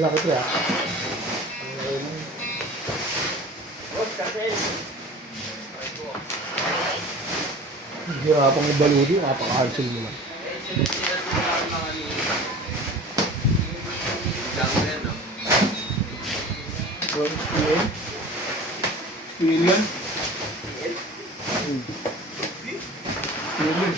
Malaki ito ya. Boss, kasi. Hirapang ibaludi, napaka-cancel mo lang. PL? PL yan? PL yan.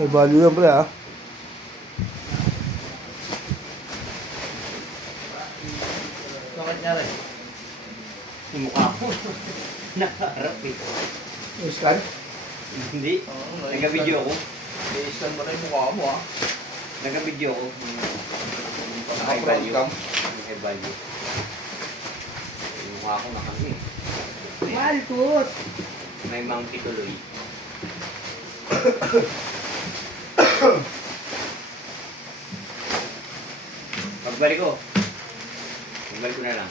May value yan pre ah. Bakit nga rin? Yung mukha ko. Nakaharap eh. Yung scan? Hindi. Nag-video ako. I-scan mo na yung mukha mo ah. Nag-video ako. Naka-front cam. Naka-value. Yung mukha ko nakami. Malkot! May monkey tuloy. Pagbalik ko. Pagbalik ko na lang.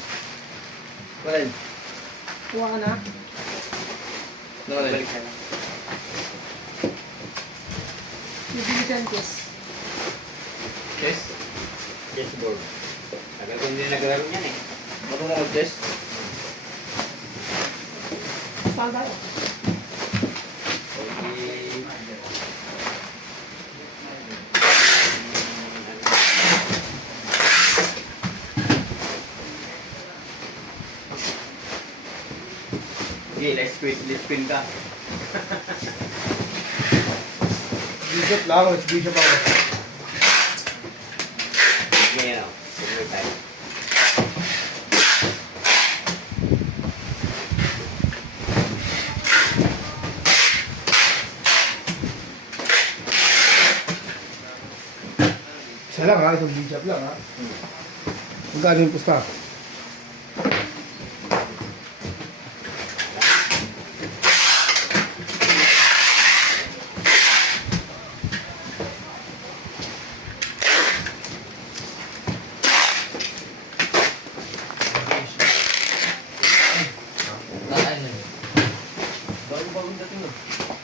Kanin. Kuha ka na. Pagbalik na lang. Bibigyan kiss. Chess? Chessboard. Tagal ko hindi naglaro niyan eh. Marunong mag-test. Palda. Okay, let's spin ka. Bishop lang, let's bishop ako. Ngayon o. Spin tayo. Isa lang ha, isang bishop lang ha. Magkano yung pusta? Bago-bagong dating ah.